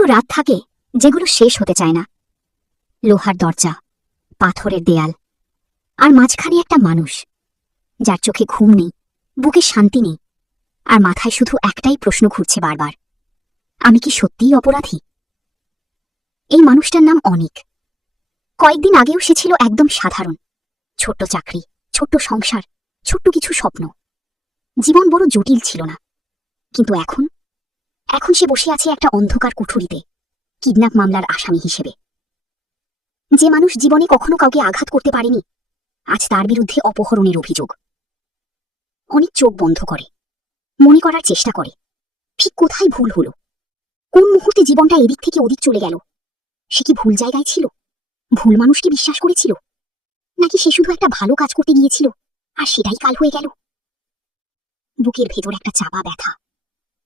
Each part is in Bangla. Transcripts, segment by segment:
কিছু রাত থাকে যেগুলো শেষ হতে চায় না। লোহার দরজা, পাথরের দেয়াল, আর মাঝখানে একটা মানুষ যার চোখে ঘুম নেই, বুকে শান্তি নেই, আর মাথায় শুধু একটাই প্রশ্ন ঘুরছে বারবার, আমি কি সত্যিই অপরাধী? এই মানুষটার নাম অনিক। কয়েকদিন আগেও সে ছিল একদম সাধারণ, ছোট্ট চাকরি, ছোট্ট সংসার, ছোট্ট কিছু স্বপ্ন। জীবন বড় জটিল ছিল না। কিন্তু এখন এখন সে বসে আছে একটা অন্ধকার কুঠুরিতে, কিডন্যাপ মামলার আসামি হিসেবে। যে মানুষ জীবনে কখনো কাউকে আঘাত করতে পারেনি, আজ তার বিরুদ্ধে অপহরণের অভিযোগ। অনেক চোখ বন্ধ করে, মনে করার চেষ্টা করে ঠিক কোথায় ভুল হলো, কোন মুহূর্তে জীবনটা এদিক থেকে ওদিক চলে গেল। সে কি ভুল জায়গায় ছিল? ভুল মানুষকে বিশ্বাস করেছিল? নাকি সে শুধু একটা ভালো কাজ করতে গিয়েছিল আর সেটাই কাল হয়ে গেল? বুকের ভেতর একটা চাপা ব্যথা,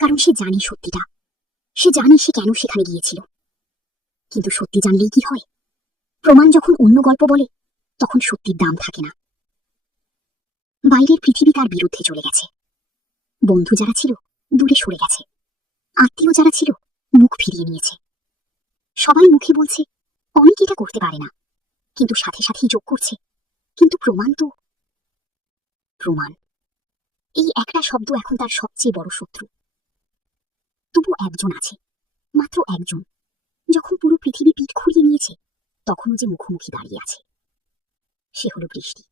কারণ সে জানে সত্যিটা। সে জানে সে কেন সেখানে গিয়েছিল। কিন্তু সত্যি জানলেই কি হয়? প্রমাণ যখন অন্য গল্প বলে, তখন সত্যির দাম থাকে না। বাইরের পৃথিবী তার বিরুদ্ধে চলে গেছে। বন্ধু যারা ছিল দূরে সরে গেছে, আত্মীয় যারা ছিল মুখ ফিরিয়ে নিয়েছে। সবাই মুখে বলছে অনেক এটা করতে পারে না, কিন্তু সাথে সাথেই যোগ করছে কিন্তু প্রমাণ, এই একটা শব্দ এখন তার সবচেয়ে বড় শত্রু। তবু একজন আছে, মাত্র একজন। যখন পুরো পৃথিবী পিঠ ঘুরিয়ে নিয়েছে, তখনও যে মুখোমুখি দাঁড়িয়ে আছে। সে হলো বৃষ্টি,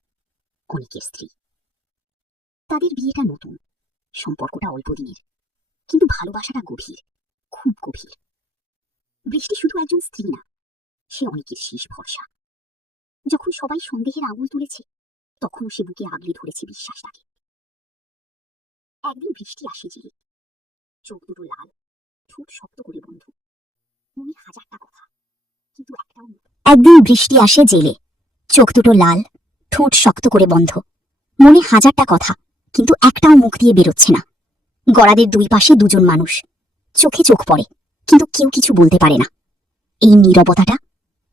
অনিকের স্ত্রী। তাদের বিয়েটা নতুন, সম্পর্কটা অল্প দিনের, কিন্তু ভালোবাসাটা গভীর, খুব গভীর। বৃষ্টি শুধু একজন স্ত্রী না, সে অনেকের শেষ ভরসা। যখন সবাই সন্দেহের আঙুল তুলেছে, তখনও সে বুকে আগলে ধরেছে বিশ্বাসটাকে। একদিন বৃষ্টি আসে জেলে, চোখ দুটো লাল, ঠোঁট শক্ত করে বন্ধ, মনে হাজারটা কথা, কিন্তু একটাও। একদিন বৃষ্টি আসে জেলে, চোখ দুটো লাল, ঠোঁট শক্ত করে বন্ধ, মনে হাজারটা কথা, কিন্তু একটাও মুখ দিয়ে বেরোচ্ছে না। গড়াদের দুই পাশে দুজন মানুষ, চোখে চোখ পড়ে, কিন্তু কেউ কিছু বলতে পারে না।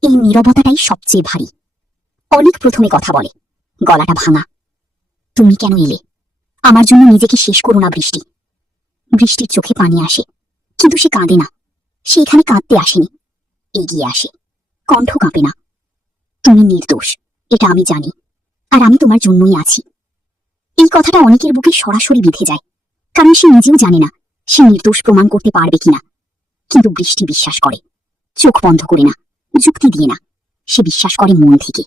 এই নীরবতাটাই সবচেয়ে ভারী। অনেক প্রথমে কথা বলে, গলাটা ভাঙা। তুমি কেন এলে? আমার জন্য নিজেকে শেষ করো না বৃষ্টি। বৃষ্টির চোখে পানি আসে, কিন্তু সে কাঁদে না। সে এখানে কাঁদতে আসেনি, এগিয়ে আসে। কণ্ঠ কাঁপে না। তুমি নির্দোষ, এটা আমি জানি, আর আমি তোমার জন্যই আছি। এই কথাটা অনেকের বুকে সরাসরি বিঁধে যায়, কারণ সে নিজেও জানে না সে নির্দোষ প্রমাণ করতে পারবে কিনা। কিন্তু বৃষ্টি বিশ্বাস করে, চোখ বন্ধ করে না, যুক্তি দিয়ে না। সে বিশ্বাস করে মন থেকে,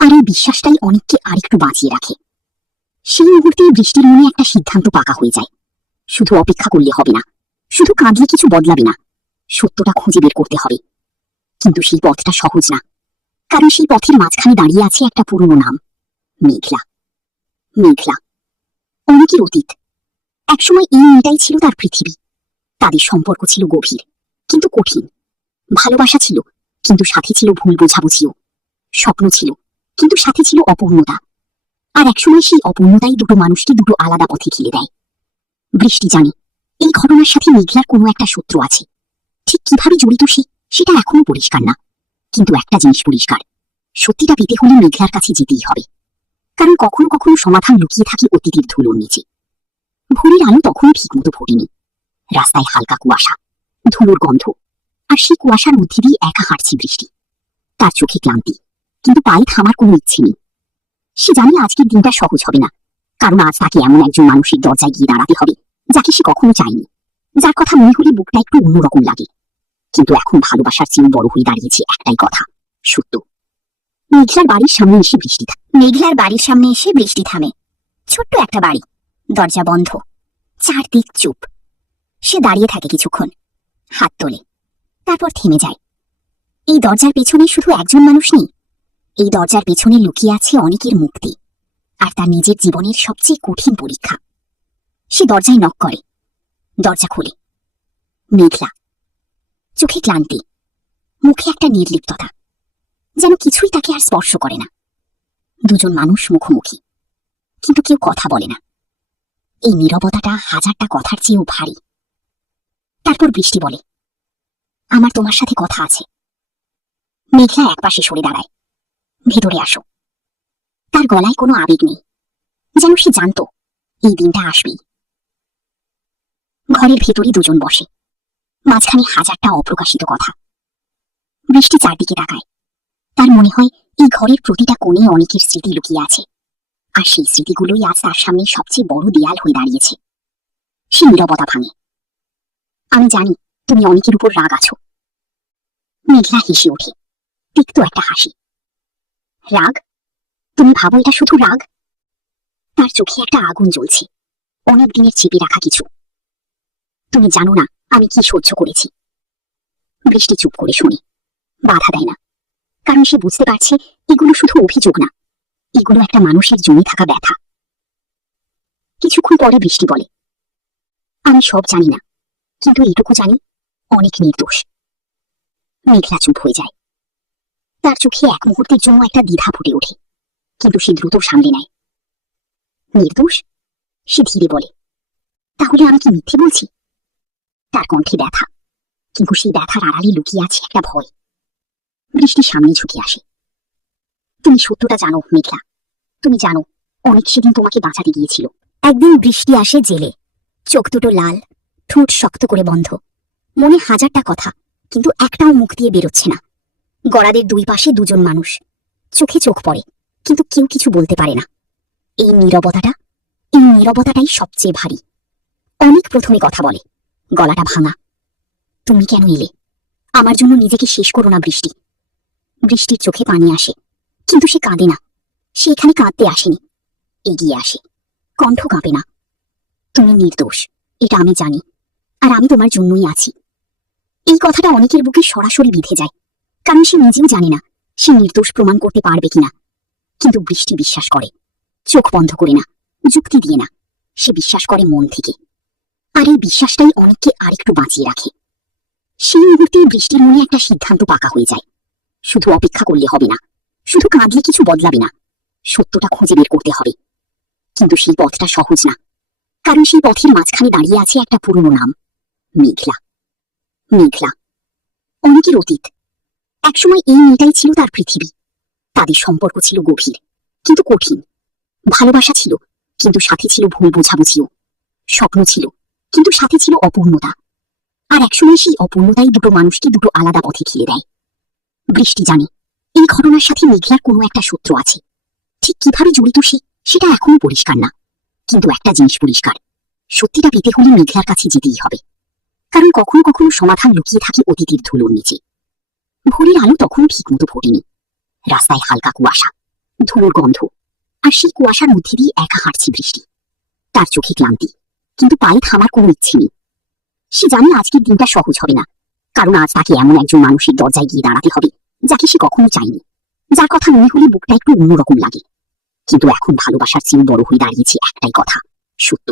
আর এই বিশ্বাসটাই অনেককে আরেকটু বাঁচিয়ে রাখে। সেই মুহূর্তেই বৃষ্টির মনে একটা সিদ্ধান্ত পাকা হয়ে যায়। শুধু অপেক্ষা করলে হবে না, শুধু কাঁদলে কিছু বদলাবে না, সত্যটা খুঁজে বের করতে হবে। কিন্তু সেই পথটা সহজ না, কারণ সেই পথের মাঝখানে দাঁড়িয়ে আছে একটা পুরনো নাম, মেঘলা। মেঘলা অনেকের অতীত। একসময় এই মেয়েটাই ছিল তার পৃথিবী। তাদের সম্পর্ক ছিল গভীর, কিন্তু কঠিন। ভালোবাসা ছিল, কিন্তু সাথে ছিল ভুল বোঝাবুঝিও। স্বপ্ন ছিল, কিন্তু সাথে ছিল অপূর্ণতা। আর একসময় সেই অপূর্ণতাই দুটো মানুষকে দুটো আলাদা পথে ঠেলে দেয়। বৃষ্টি জানে এই ঘটনার সাথে মেঘলার কোনো একটা শত্রু আছে। ঠিক কিভাবে জড়িত সেটা এখনো পরিষ্কার না, কিন্তু একটা জিনিস পরিষ্কার, সত্যিটা পেতে হলে মেঘলার কাছে যেতেই হবে। কারণ কখনো কখনো সমাধান লুকিয়ে থাকে অতীতের ধুলোর নিচে। ভোরের আলো তখনও ঠিকমতো ফোটেনি। রাস্তায় হালকা কুয়াশা, ধুলোর গন্ধ, আর সেই কুয়াশার মধ্যে দিয়ে একা হাঁটছে বৃষ্টি। তার চোখে ক্লান্তি, কিন্তু পায়ে থামার কোনো ইচ্ছে নেই। সে জানে আজকের দিনটা সহজ হবে না, কারণ আজ তাকে এমন একজন মানুষের দরজায় গিয়ে দাঁড়াতে হবে যাকে সে কখনো চায়নি, যার কথা মনে হলে বুকটা একটু অন্যরকম লাগে। কিন্তু এখন ভালোবাসার চেয়েও বড় হয়ে দাঁড়িয়েছে একটাই কথা, সত্য। মেঘলার বাড়ির সামনে এসে বৃষ্টি থামে। ছোট্ট একটা বাড়ি, দরজা বন্ধ, চারদিক চুপ। সে দাঁড়িয়ে থাকে কিছুক্ষণ, হাত তোলে, তারপর থেমে যায়। এই দরজার পেছনে শুধু একজন মানুষ নেই, এই দরজার পেছনে লুকিয়ে আছে অনেকের মুক্তি, আর তার নিজের জীবনের সবচেয়ে কঠিন পরীক্ষা। সে দরজায় নক করে, দরজা খোলে। মেঘলা, চোখে ক্লান্তি, মুখে একটা নির্লিপ্ততা, যেন কিছুই তাকে আর স্পর্শ করে না। দুজন মানুষ মুখোমুখি, কিন্তু কেউ কথা বলে না। এই নীরবতাটা হাজারটা কথার চেয়েও ভারী। তারপর বৃষ্টি বলে, আমার তোমার সাথে কথা আছে। মেঘলা একপাশে সরে দাঁড়ায়, ভেতরে আসো। তার গলায় কোনো আবেগ নেই, যেন সে জানত এই দিনটা আসবেই। ঘরের ভেতরে দুজন বসে, মাঝখানে হাজারটা অপ্রকাশিত কথা। বৃষ্টি চারদিকে তাকায়। তার মনে হয় এই ঘরের প্রতিটা কোণে অনেকের স্মৃতি লুকিয়ে আছে, আর সেই স্মৃতিগুলোই আজ তার সামনে সবচেয়ে বড় দেয়াল হয়ে দাঁড়িয়েছে। সে নীরবতা ভাঙে। আমি জানি তুমি অনেকের উপর রাগ আছো। মেঘলা হেসে ওঠে, তিক্ত একটা হাসি। রাগ? তুমি ভাবো এটা শুধু রাগ? তার চোখে একটা আগুন জ্বলছে, অনেক দিনের চেপে রাখা কিছু। তুমি জানো না আমি কি সহ্য করেছি। বৃষ্টি চুপ করে শুনে, বাধা দেয় না, কারণ সে বুঝতে পারছে এগুলো শুধু অভিযোগ না, এগুলো একটা মানুষের জমে থাকা ব্যথা। কিছুক্ষণ পরে বৃষ্টি বলে, আমি সব জানি না, কিন্তু এইটুকু জানি অনেক নির্দোষ। মেঘলা চুপ হয়ে যায়। তার চোখে এক মুহূর্তের জন্য একটা দ্বিধা ফুটে ওঠে, কিন্তু সে দ্রুত সামলে নেয়। নির্দোষ? সে ধীরে বলে, তাহলে আমি কি মিথ্যে বলছি? তার কণ্ঠে ব্যথা, কিন্তু সেই ব্যথার আড়ালে লুকিয়ে আছে একটা ভয়। বৃষ্টির সামনে ঝুঁকে আসে। তুমি সত্যটা জানো মেঘলা, তুমি জানো অনেক সেদিন তোমাকে বাঁচাতে গিয়েছিল। একদিন বৃষ্টি আসে জেলে, চোখ দুটো লাল, ঠোঁট শক্ত করে বন্ধ, মনে হাজারটা কথা, কিন্তু একটাও মুখ দিয়ে বেরোচ্ছে না। গড়াদের দুই পাশে দুজন মানুষ, চোখে চোখ পড়ে, কিন্তু কেউ কিছু বলতে পারে না। এই নীরবতাটাই সবচেয়ে ভারী। অনেক প্রথমে কথা বলে, গলাটা ভাঙা। তুমি কেন এলে? আমার জন্য নিজেকে শেষ করো না বৃষ্টি। বৃষ্টির চোখে পানি আসে, কিন্তু সে কাঁদে না। সে এখানে কাঁদতে আসেনি, এগিয়ে আসে। কণ্ঠ কাঁপে না। তুমি নির্দোষ, এটা আমি জানি, আর আমি তোমার জন্যই আছি। এই কথাটা অনেকের বুকে সরাসরি বিঁধে যায়, কারণ সে নিজেও জানে না সে নির্দোষ প্রমাণ করতে পারবে কিনা। কিন্তু বৃষ্টি বিশ্বাস করে, চোখ বন্ধ করে না, যুক্তি দিয়ে না, সে বিশ্বাস করে মন থেকে। আর এই বিশ্বাসটাই অনেককে আরেকটু বাঁচিয়ে রাখে। সেই মুহূর্তে বৃষ্টির মনে একটা সিদ্ধান্ত পাকা হয়ে যায়। শুধু অপেক্ষা করলে হবে না, শুধু কাঁদলে কিছু বদলাবে না, সত্যটা খুঁজে বের করতে হবে। কিন্তু সেই পথটা সহজ না, কারণ সেই পথের মাঝখানে দাঁড়িয়ে আছে একটা পুরনো নাম, মেঘলা। মেঘলা অনেকের অতীত। একসময় এই মেয়েটাই ছিল তার পৃথিবী। তাদের সম্পর্ক ছিল গভীর, কিন্তু কঠিন। ভালোবাসা ছিল, কিন্তু সাথে ছিল ভুল বোঝাবুঝিও। স্বপ্ন ছিল, কিন্তু সাথে ছিল অপূর্ণতা। আর একসময় সেই অপূর্ণতাই দুটো মানুষকে দুটো আলাদা পথে ঠেলে দেয়। বৃষ্টি জানে এই ঘটনার সাথে মেঘলার কোনো একটা সূত্র আছে। ঠিক কিভাবে জড়িত সেটা এখনো পরিষ্কার না, কিন্তু একটা জিনিস পরিষ্কার, সত্যিটা পেতে হলে মেঘলার কাছে যেতেই হবে। কারণ কখনো কখনো সমাধান লুকিয়ে থাকে অতীতের ধুলোর নিচে। ভোরের আলো তখন ঠিক মতো ফোটেনি। রাস্তায় হালকা কুয়াশা, ধুলোর গন্ধ, আর সেই কুয়াশার মধ্যে দিয়ে একা হাঁটছে বৃষ্টি। তার চোখে ক্লান্তি, কিন্তু পায়ে থামার কোনো ইচ্ছে নেই। সে জানে আজকের দিনটা সহজ হবে না, কারণ আজ তাকে এমন একজন মানুষের দরজায় গিয়ে দাঁড়াতে হবে যাকে সে কখনো চায়নি, যার কথা মনে হলে বুকটা একটু অন্যরকম লাগে। কিন্তু এখন ভালোবাসার চেয়েও বড় হয়ে দাঁড়িয়েছে একটাই কথা, সত্য।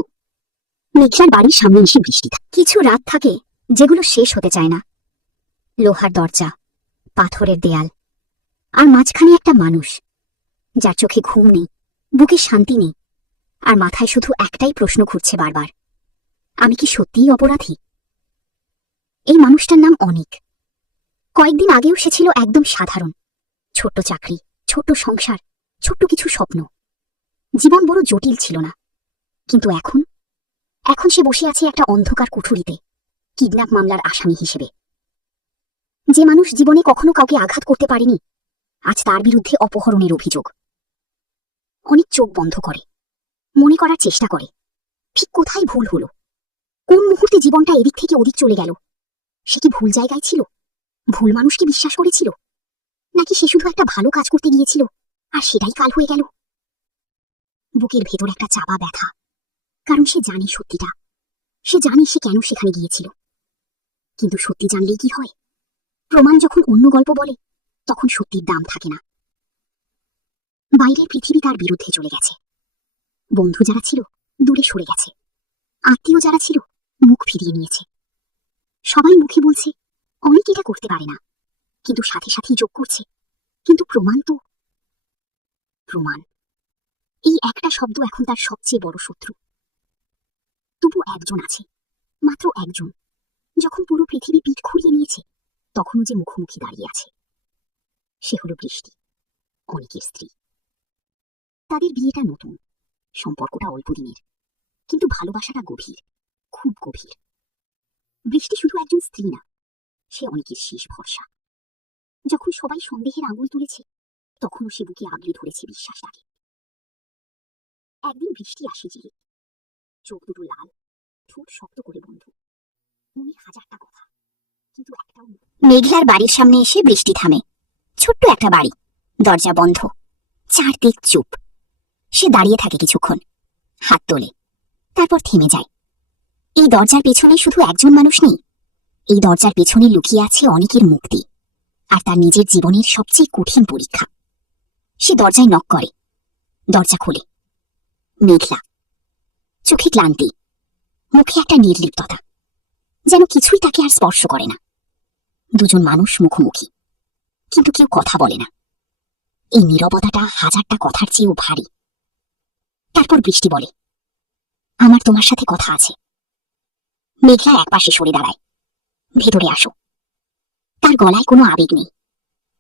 মেঘলার বাড়ির সামনে এসে বৃষ্টি থাকে। কিছু রাত থাকে যেগুলো শেষ হতে চায় না। লোহার দরজা, পাথরের দেয়াল, আর মাঝখানে একটা মানুষ যার চোখে ঘুম নেই, বুকে শান্তি নেই, আর মাথায় শুধু একটাই প্রশ্ন ঘুরছে বারবার, আমি কি সত্যিই অপরাধী? এই মানুষটার নাম অনিক। কয়েকদিন আগেও সে ছিল একদম সাধারণ, ছোট্ট চাকরি, ছোট্ট সংসার, ছোট্ট কিছু স্বপ্ন। জীবন বড় জটিল ছিল না, কিন্তু এখন এখন সে বসে আছে একটা অন্ধকার কুঠুরিতে, কিডন্যাপ মামলার আসামি হিসেবে। যে মানুষ জীবনে কখনো কাউকে আঘাত করতে পারেনি, আজ তার বিরুদ্ধে অপহরণের অভিযোগ। অনেক চোখ বন্ধ করে, মনে করার চেষ্টা করে ঠিক কোথায় ভুল হলো, কোন মুহূর্তে জীবনটা এদিক থেকে ওদিক চলে গেল। সে কি ভুল জায়গায় ছিল, ভুল মানুষকে বিশ্বাস করেছিল, নাকি সে শুধু একটা ভালো কাজ করতে গিয়েছিল আর সেটাই কাল হয়ে গেল? বুকের ভেতর একটা চাপা ব্যথা, কারণ সে জানে সত্যিটা, সে জানে সে কেন সেখানে গিয়েছিল। কিন্তু সত্যি জানলেই কি হয়? প্রমাণ যখন অন্য গল্প বলে, তখন সত্যির দাম থাকে না। বাইরের পৃথিবী তার বিরুদ্ধে চলে গেছে। বন্ধু যারা ছিল দূরে সরে গেছে, আত্মীয় যারা ছিল মুখ ফিরিয়ে নিয়েছে। সবাই মুখে বলছে অনেক এটা করতে পারে না, কিন্তু সাথে সাথেই যোগ করছে কিন্তু প্রমাণ। এই একটা শব্দ এখন তার সবচেয়ে বড় শত্রু। তবু একজন আছে, মাত্র একজন, যখন পুরো পৃথিবী পিঠ ঘুরিয়ে নিয়েছে তখনও যে মুখোমুখি দাঁড়িয়ে আছে। সে হলো বৃষ্টি, অনেকের স্ত্রী। তাদের বিয়েটা নতুন, সম্পর্কটা অল্প দিনের, কিন্তু ভালোবাসাটা গভীর, খুব গভীর। বৃষ্টি শুধু একজন স্ত্রী না, সে অনেকের শেষ ভরসা। যখন সবাই সন্দেহের আঙুল তুলেছে, তখনও সে বুকে আগলে ধরেছে বিশ্বাসটাকে। একদিন বৃষ্টি আসে জেলে, চোখ দুটো লাল, ঠোঁট শক্ত করে বন্ধ, মনে হাজারটা কথা, কিন্তু একটাও না। মেঘলার বাড়ির সামনে এসে বৃষ্টি থামে। ছোট্ট একটা বাড়ি, দরজা বন্ধ, চারদিক চুপ। সে দাঁড়িয়ে থাকে কিছুক্ষণ, হাত তোলে, তারপর থেমে যায়। এই দরজার পেছনে শুধু একজন মানুষ নেই, এই দরজার পেছনে লুকিয়ে আছে অনেকের মুক্তি আর তার নিজের জীবনের সবচেয়ে কঠিন পরীক্ষা। সে দরজায় নক করে, দরজা খোলে। মেঘলা, চোখে ক্লান্তি, মুখে একটা নির্লিপ্ততা, যেন কিছুই তাকে আর স্পর্শ করে না। দুজন মানুষ মুখোমুখি, কিন্তু কেউ কথা বলে না। এই নীরবতাটা হাজারটা কথার চেয়েও ভারী। তারপর বৃষ্টি বলে, আমার তোমার সাথে কথা আছে। মেঘলা একপাশে সরে দাঁড়ায়, ভেতরে আসো। তার গলায় কোনো আবেগ নেই,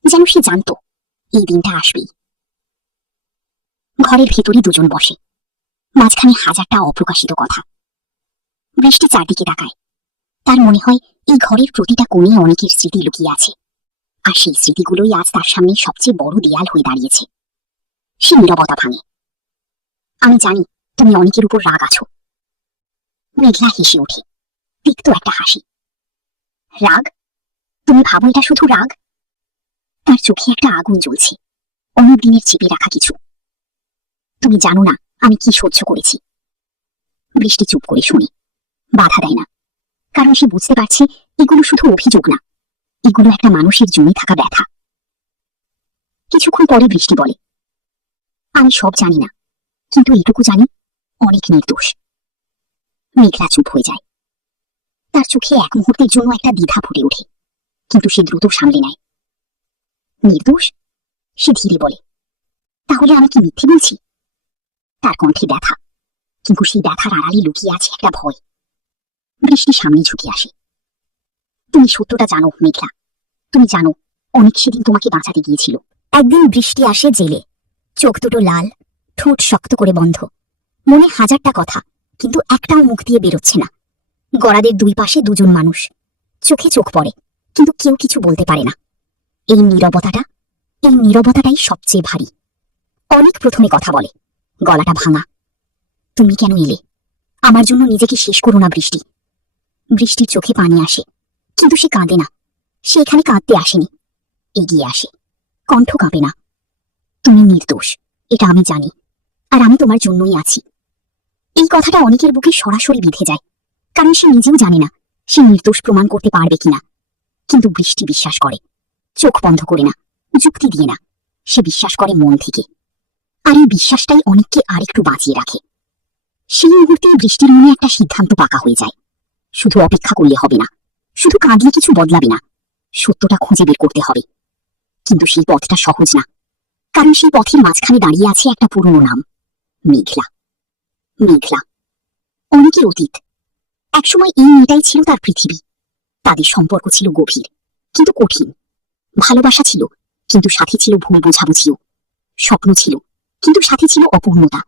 যেন সে জানত এই দিনটা আসবেই। ঘরের ভেতরে দুজন বসে, মাঝখানে হাজারটা অপ্রকাশিত কথা। বৃষ্টি চারদিকে তাকায়, তার মনে হয় এই ঘরের প্রতিটা কোণে অনেকের স্মৃতি লুকিয়ে আছে, আর সেই স্মৃতিগুলোই আজ তার সামনে সবচেয়ে বড় দেয়াল হয়ে দাঁড়িয়েছে। সে নীরবতা ভাঙে। আমি জানি তুমি অনেকের উপর রাগ আছো। মেঘলা হেসে ওঠে, তিক্ত একটা হাসি। রাগ? তুমি ভাবো এটা শুধু রাগ? তার চোখে একটা আগুন জ্বলছে, অনেক দিনের চেপে রাখা কিছু। তুমি জানো না আমি কি সহ্য করেছি। বৃষ্টি চুপ করে শুনে, বাধা দেয় না, কারণ সে বুঝতে পারছে এগুলো শুধু অভিযোগ না, এগুলো একটা মানুষের জমে থাকা ব্যথা। কিছুক্ষণ পরে বৃষ্টি বলে, আমি সব জানি না, কিন্তু এটুকু জানি অনেক নির্দোষ। মেঘলা চুপ হয়ে যায়। তার চোখে এক মুহূর্তের জন্য একটা দ্বিধা ফুটে ওঠে, কিন্তু সে দ্রুত সামলে নেয়। নির্দোষ? সে ধীরে বলে, তাহলে আমি কি মিথ্যে বলছি? তার কণ্ঠে ব্যথা, কিন্তু সেই ব্যথার আড়ালে লুকিয়ে আছে একটা ভয়। বৃষ্টি সামনে ঝুঁকে আসে। তুমি সত্যটা জানো মেঘলা, তুমি জানো অনেক সেদিন তোমাকে বাঁচাতে গিয়েছিল। একদিন বৃষ্টি আসে জেলে, চোখ দুটো লাল, ঠোঁট শক্ত করে বন্ধ, মনে হাজারটা কথা, কিন্তু একটাও মুখ দিয়ে বেরোচ্ছে না। গড়াদের দুই পাশে দুজন মানুষ, চোখে চোখ পড়ে, কিন্তু কেউ কিছু বলতে পারে না। এই নীরবতাটাই সবচেয়ে ভারী। অনেক প্রথমে কথা বলে, গলাটা ভাঙা। তুমি কেন এলে? আমার জন্য নিজেকে শেষ করো না বৃষ্টি। বৃষ্টির চোখে পানি আসে, কিন্তু সে কাঁদে না। সে এখানে কাঁদতে আসেনি, এগিয়ে আসে, কণ্ঠ কাঁপে না। তুমি নির্দোষ, এটা আমি জানি, আর আমি তোমার জন্যই আছি। এই কথাটা অনেকের বুকে সরাসরি বিঁধে যায়, কারণ সে নিজেও জানে না সে নির্দোষ প্রমাণ করতে পারবে কিনা। কিন্তু বৃষ্টি বিশ্বাস করে, চোখ বন্ধ করে না, যুক্তি দিয়ে না, সে বিশ্বাস করে মন থেকে। আর এই বিশ্বাসটাই অনেককে আরেকটু বাঁচিয়ে রাখে। সেই মুহূর্তে বৃষ্টির মনে একটা সিদ্ধান্ত পাকা হয়ে যায়, শুধু অপেক্ষা করলে হবে না, শুধু কাঁদলে কিছু বদলাবে না, সত্যটা খুঁজে বের করতে হবে। কিন্তু সেই পথটা সহজ না, কারণ সেই পথের মাঝখানে দাঁড়িয়ে আছে একটা পুরনো নাম, মেঘলা। মেঘলা অনেকের অতীত। একসময় এই মেয়েটাই ছিল তার পৃথিবী। তাদের সম্পর্ক ছিল গভীর, কিন্তু কঠিন। ভালোবাসা ছিল, কিন্তু সাথে ছিল ভুল বোঝাবুঝিও। স্বপ্ন ছিল, কিন্তু সাথে ছিল অপূর্ণতা।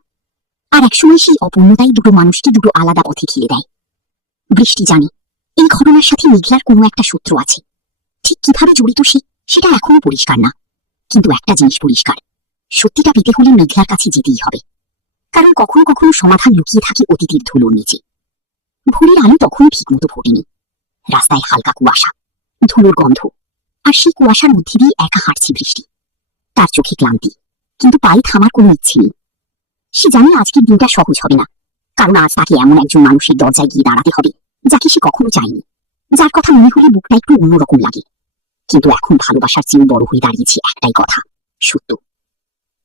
আর একসময় সেই অপূর্ণতাই দুটো মানুষকে দুটো আলাদা পথে ঘিরে দেয়। বৃষ্টি জানে এই ঘটনার সাথে মেঘলার কোনো একটা সূত্র আছে। ঠিক কিভাবে জড়িত সেটা এখনো পরিষ্কার না, কিন্তু একটা জিনিস পরিষ্কার, সত্যিটা পেতে হলে মেঘলার কাছে যেতেই হবে। কারণ কখনো কখনো সমাধান লুকিয়ে থাকে অতীতের ধুলোর নিচে। ভোরের আলো তখনও ঠিক মতো ফোটেনি। রাস্তায় হালকা কুয়াশা, ধুলোর গন্ধ, আর সেই কুয়াশার মধ্যে দিয়ে একা হাঁটছে বৃষ্টি। তার চোখে ক্লান্তি, কিন্তু পায়ে থামার কোনো ইচ্ছে নেই। সে জানে আজকের দিনটা সহজ হবে না, কারণ আজ তাকে এমন একজন মানুষের দরজায় গিয়ে দাঁড়াতে হবে যাকে সে কখনো চায়নি, যার কথা মনে হলে বুকটা একটু অন্যরকম লাগে। কিন্তু এখন ভালোবাসার চেয়ে বড় হয়ে দাঁড়িয়েছে একটাই কথা, সত্য।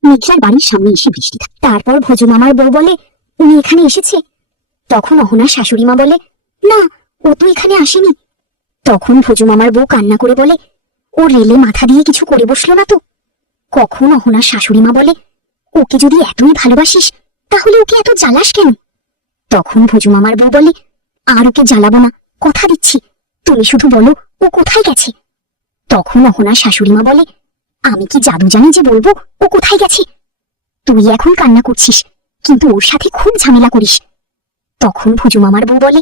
মেঘলার বাড়ির সামনে এসে বৃষ্টি থাকে। তারপর ভোজু মামার বউ বলে, উনি এখানে এসেছে। তখন অহনার শাশুড়ি মা বলে, না, ও তো এখানে আসেনি। তখন ভোজু মামার বউ কান্না করে বলে, ও রেলে মাথা দিয়ে কিছু করে বসলো না তো? কখন অহনার শাশুড়ি মা বলে, ওকে যদি এতই ভালোবাসিস তাহলে ওকে এত জ্বালাস কেন? তখন ভোজু মামার বউ বলে, আর ওকে জ্বালাবো না, কথা দিচ্ছি, তুমি শুধু বলো ও কোথায় গেছে। তখন অহনার শাশুড়ি মা বলে, আমি কি জাদু জানি যে বলবো ও কোথায় গেছে? তুই এখন কান্না করছিস, কিন্তু ওর সাথে খুব ঝামেলা করিস। তখন ভুজু মামার বউ বলে,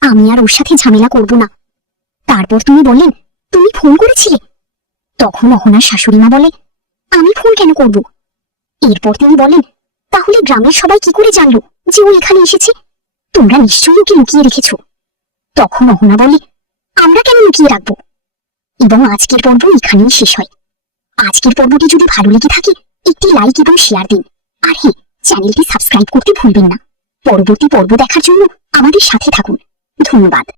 আমি আর ওর সাথে ঝামেলা করব না। তারপর তুমি বললেন তুমি ফোন করেছিলে। তখন অহনার শাশুড়ি মা বলে আমি ফোন কেন করব। এরপর তিনি বলেন তাহলে গ্রামের সবাই কি করে জানলো যে ও এখানে এসেছে? তোমরা নিশ্চয়ই ওকে লুকিয়ে রেখেছ। তখন অহনা বলে আমরা কেন লুকিয়ে রাখবো। এবং আজকের পর্ব এখানেই শেষ হয়। আজকের পর্বটি যদি ভালো লেগে থাকে একটি লাইক এবং শেয়ার দিন। আর হ্যাঁ, চ্যানেলটি সাবস্ক্রাইব করতে ভুলবেন না। পরবর্তী পর্ব দেখার জন্য আমাদের সাথে থাকুন। ধন্যবাদ।